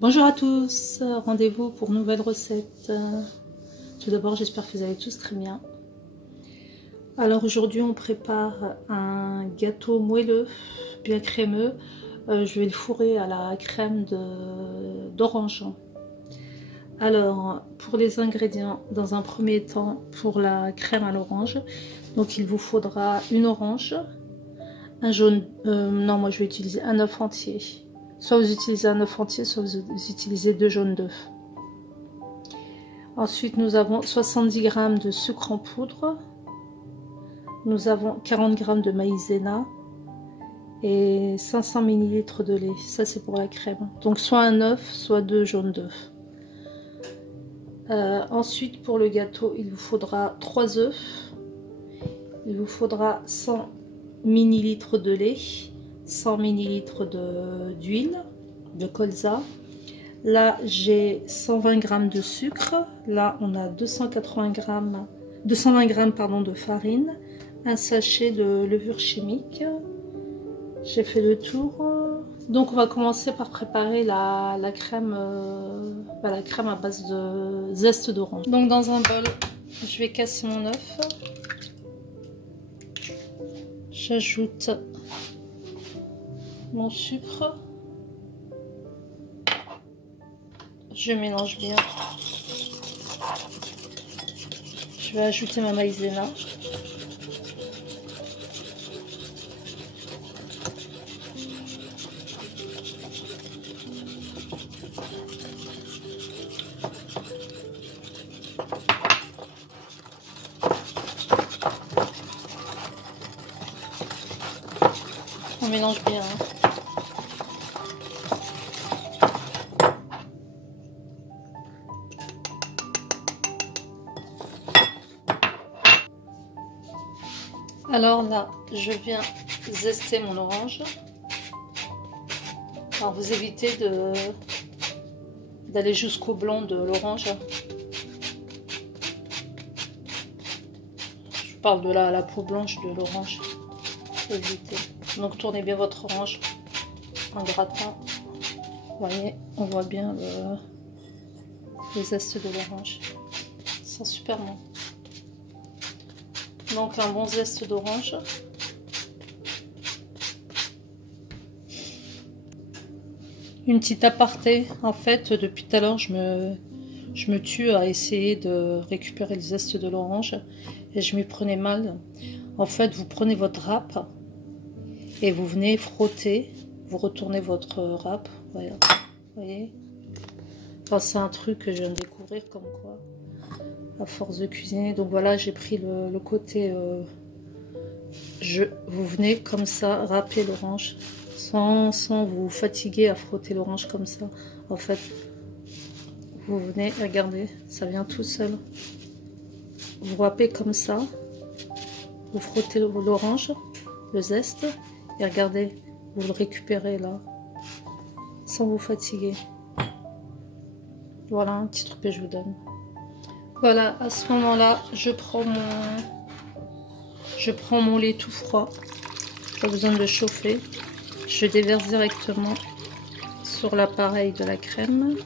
Bonjour à tous, rendez-vous pour une nouvelle recette. Tout d'abord, j'espère que vous allez tous très bien. Alors aujourd'hui, on prépare un gâteau moelleux, bien crémeux. Je vais le fourrer à la crème d'orange. Alors, pour les ingrédients, dans un premier temps, pour la crème à l'orange, donc il vous faudra une orange, un jaune, non, moi je vais utiliser un œuf entier. Soit vous utilisez un œuf entier, soit vous utilisez 2 jaunes d'œufs. Ensuite, nous avons 70 g de sucre en poudre. Nous avons 40 g de maïzena et 500 ml de lait. Ça, c'est pour la crème. Donc, soit un œuf, soit 2 jaunes d'œufs. Ensuite, pour le gâteau, il vous faudra 3 œufs. Il vous faudra 100 ml de lait. 100 ml d'huile de colza. Là j'ai 120 g de sucre. Là on a 220 g de farine, un sachet de levure chimique. J'ai fait le tour. Donc on va commencer par préparer la crème à base de zeste d'orange. Donc dans un bol, je vais casser mon œuf. J'ajoute mon sucre, je mélange bien, je vais ajouter ma maïzena, on mélange bien. Alors là, je viens zester mon orange. Alors vous évitez d'aller jusqu'au blanc de l'orange. Je parle de la peau blanche de l'orange. Évitez. Donc tournez bien votre orange en grattant. Vous voyez, on voit bien le zeste de l'orange. Ça sent super bon. Donc un bon zeste d'orange. Une petite aparté, en fait depuis tout à l'heure je me tue à essayer de récupérer le zeste de l'orange et je m'y prenais mal. En fait vous prenez votre râpe et vous venez frotter, vous retournez votre râpe, voilà. Vous voyez, enfin, c'est un truc que je viens de découvrir comme quoi. À force de cuisiner, donc voilà, j'ai pris le côté vous venez comme ça râper l'orange sans vous fatiguer à frotter l'orange comme ça. En fait vous venez, regardez, ça vient tout seul, vous râpez comme ça, vous frottez l'orange, le zeste, et regardez, vous le récupérez là sans vous fatiguer. Voilà un petit truc que je vous donne. Voilà, à ce moment-là, je prends mon lait tout froid. Pas besoin de le chauffer. Je déverse directement sur l'appareil de la crème.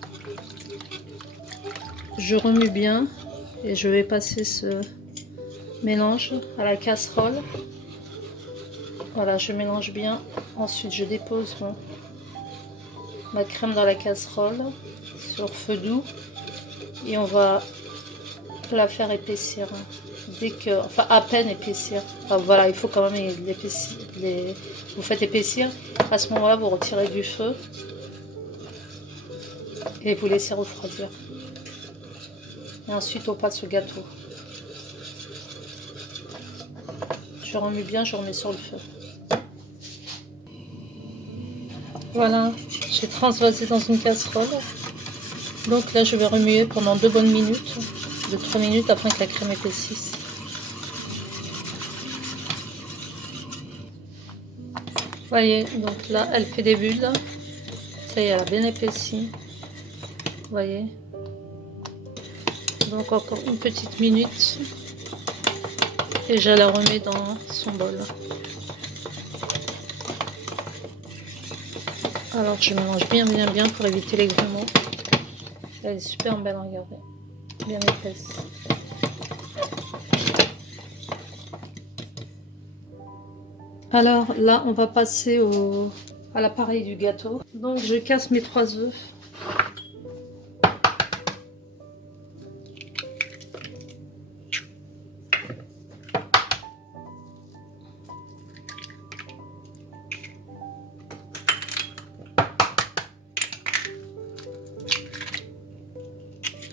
Je remue bien et je vais passer ce mélange à la casserole. Voilà, je mélange bien. Ensuite, je dépose ma crème dans la casserole sur feu doux et on va la faire épaissir enfin à peine épaissir. Enfin, voilà, il faut quand même l'épaissir, vous faites épaissir. À ce moment là vous retirez du feu et vous laissez refroidir et ensuite on passe au gâteau. Je remue bien, je remets sur le feu. Voilà, j'ai transvasé dans une casserole. Donc là je vais remuer pendant 2 bonnes minutes, de 3 minutes afin que la crème épaississe. Vous voyez, donc là elle fait des bulles. Ça y est, elle a bien épaissi. Vous voyez. Donc encore une petite minute. Et je la remets dans son bol. Alors je mélange bien pour éviter les grumeaux. Elle est super belle, regardez. Bien épaisse. Alors là, on va passer à l'appareil du gâteau. Donc je casse mes 3 œufs.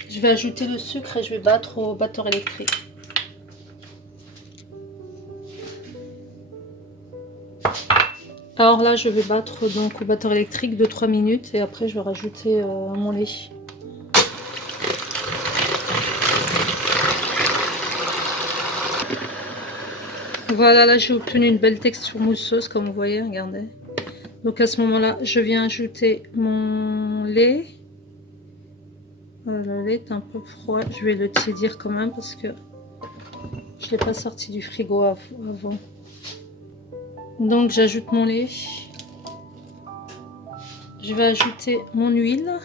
Je vais ajouter le sucre et je vais battre au batteur électrique. Alors là, je vais battre donc au batteur électrique de 3 minutes et après je vais rajouter mon lait. Voilà, là j'ai obtenu une belle texture mousseuse comme vous voyez, regardez. Donc à ce moment-là, je viens ajouter mon lait. Le lait est un peu froid, je vais le tiédir quand même parce que je ne l'ai pas sorti du frigo avant. Donc j'ajoute mon lait. Je vais ajouter mon huile.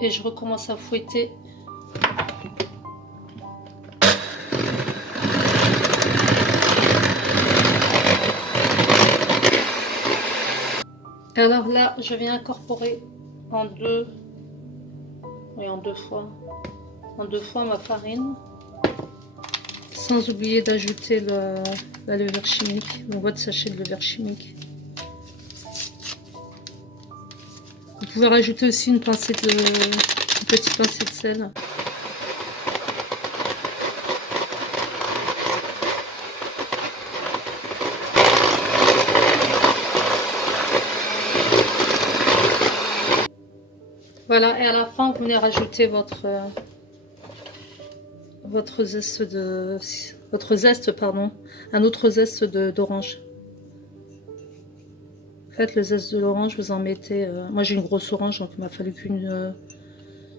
Et je recommence à fouetter. Alors là, je viens incorporer en deux fois ma farine. Sans oublier d'ajouter la levure chimique, mon boîte sachet de levure chimique. Vous pouvez rajouter aussi une petite pincée de sel. Voilà, et à la fin, vous venez rajouter votre zeste, pardon, un autre zeste d'orange. Faites le zeste de l'orange, vous en mettez. Moi j'ai une grosse orange, donc il m'a fallu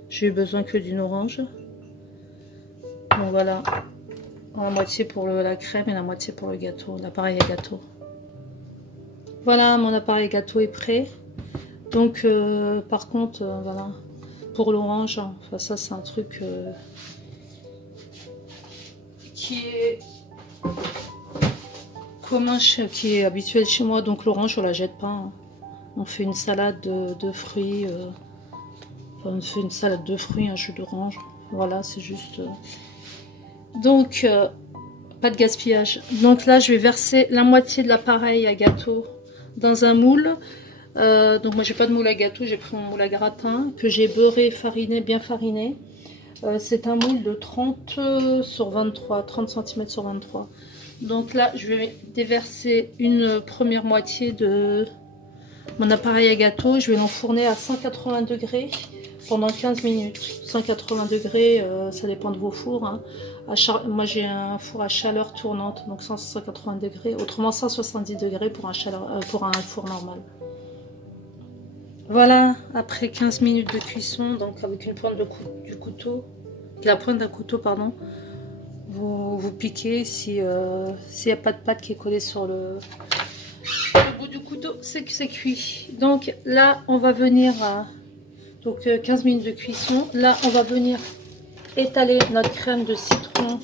j'ai eu besoin que d'une orange. Donc voilà, la moitié pour la crème et la moitié pour le gâteau, l'appareil à gâteau. Voilà, mon appareil gâteau est prêt. Donc par contre, voilà, pour l'orange, enfin ça c'est un truc qui est commun, qui est habituel chez moi. Donc l'orange on la jette pas, hein. On fait une salade de fruits, enfin, on fait une salade de fruits, un jus d'orange, voilà, c'est juste donc pas de gaspillage. Donc là je vais verser la moitié de l'appareil à gâteau dans un moule. Donc moi j'ai pas de moule à gâteau, j'ai pris mon moule à gratin que j'ai beurré, fariné, bien fariné. C'est un moule de 30 sur 23, 30 cm sur 23. Donc là je vais déverser une première moitié de mon appareil à gâteau. Je vais l'enfourner à 180 degrés pendant 15 minutes. 180 degrés, ça dépend de vos fours, hein. Moi j'ai un four à chaleur tournante, donc 180 degrés, autrement 170 degrés pour un four normal. Voilà, après 15 minutes de cuisson, donc avec une pointe du couteau, la pointe d'un couteau, pardon, vous piquez s'il n'y a pas de pâte qui est collée sur le bout du couteau, c'est que c'est cuit. Donc là, on va venir à 15 minutes de cuisson. Là, on va venir étaler notre crème de citron.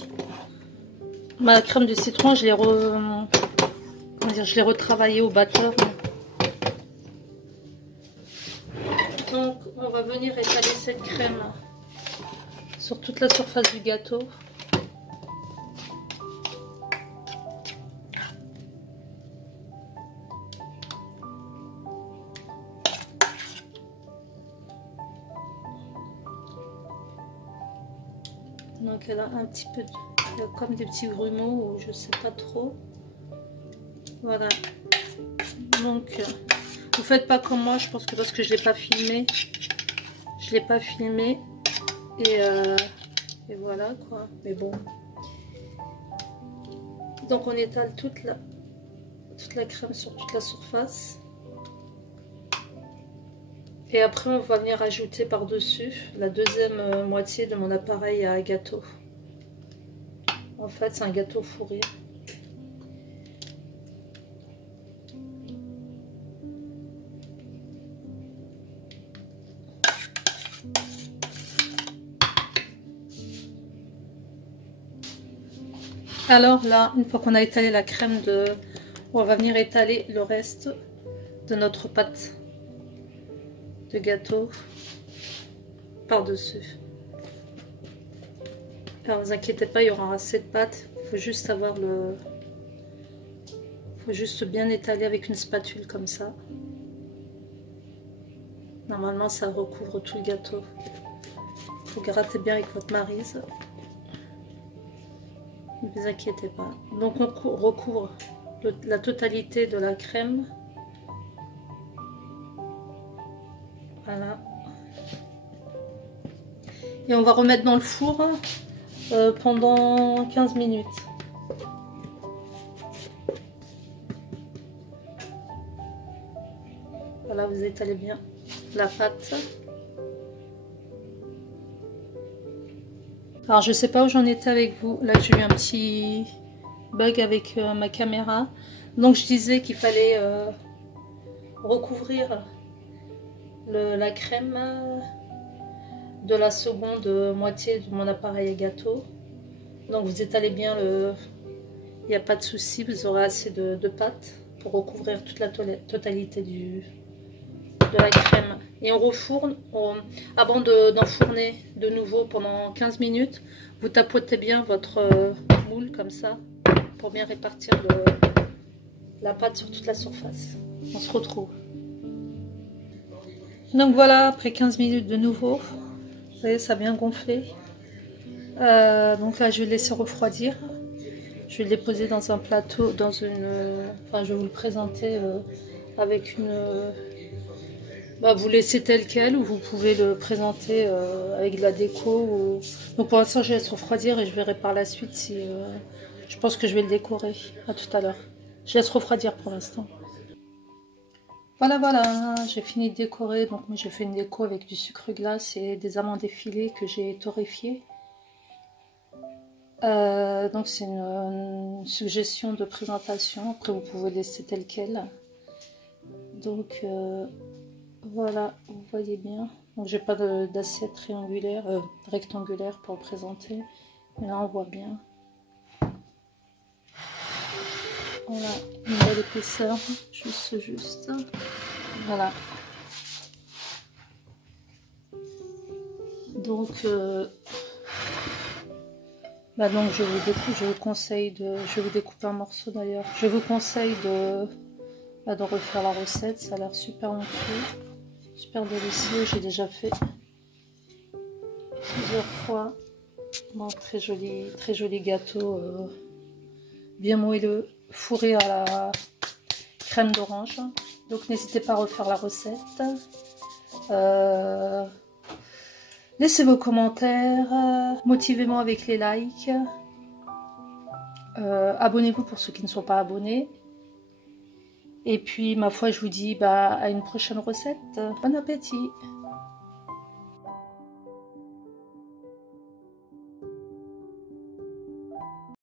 Ma crème de citron, je l'ai retravaillée au batteur. Donc on va venir étaler cette crème sur toute la surface du gâteau. Donc elle a un petit peu, il y a comme des petits grumeaux ou je sais pas trop. Voilà. Donc vous faites pas comme moi, je pense que parce que je l'ai pas filmé. Je l'ai pas filmé. Et voilà quoi. Mais bon. Donc on étale toute la crème sur toute la surface. Et après on va venir ajouter par-dessus la deuxième moitié de mon appareil à gâteau. En fait c'est un gâteau fourré. Alors là, une fois qu'on a étalé la crème on va venir étaler le reste de notre pâte de gâteau par-dessus. Alors, ne vous inquiétez pas, il y aura assez de pâte. Il faut juste avoir faut juste bien étaler avec une spatule comme ça. Normalement, ça recouvre tout le gâteau. Il faut gratter bien avec votre maryse. Ne vous inquiétez pas. Donc, on recouvre la totalité de la crème. Voilà. Et on va remettre dans le four pendant 15 minutes. Voilà, vous étalez bien la pâte. Alors je sais pas où j'en étais avec vous. Là j'ai eu un petit bug avec ma caméra. Donc je disais qu'il fallait recouvrir la crème de la seconde moitié de mon appareil à gâteau. Donc vous étalez bien il n'y a pas de souci, vous aurez assez de pâte pour recouvrir toute la totalité de la crème. Et on refourne, avant d'enfourner de nouveau pendant 15 minutes, vous tapotez bien votre moule comme ça pour bien répartir la pâte sur toute la surface. On se retrouve. Donc voilà, après 15 minutes de nouveau, vous voyez, ça a bien gonflé. Donc là, je vais laisser refroidir. Je vais le déposer dans un plateau, enfin, je vais vous le présenter avec une... vous laissez tel quel ou vous pouvez le présenter avec de la déco. Donc pour l'instant, je laisse refroidir et je verrai par la suite si... je pense que je vais le décorer. À tout à l'heure. Je laisse refroidir pour l'instant. Voilà, j'ai fini de décorer. Donc moi, j'ai fait une déco avec du sucre glace et des amandes effilées que j'ai torréfiées. Donc c'est une suggestion de présentation. Après, vous pouvez laisser tel quel. Donc... voilà, vous voyez bien. Donc j'ai pas d'assiette rectangulaire pour le présenter. Mais là on voit bien. Voilà, une belle épaisseur, juste. Voilà. Donc, donc je vous conseille je vais vous découper un morceau d'ailleurs. Je vous conseille de refaire la recette. Ça a l'air super onctueux. Super délicieux, j'ai déjà fait plusieurs fois. Bon, très joli gâteau, bien moelleux, fourré à la crème d'orange. Donc n'hésitez pas à refaire la recette. Laissez vos commentaires, motivez-moi avec les likes. Abonnez-vous pour ceux qui ne sont pas abonnés. Et puis, ma foi, je vous dis à une prochaine recette. Bon appétit!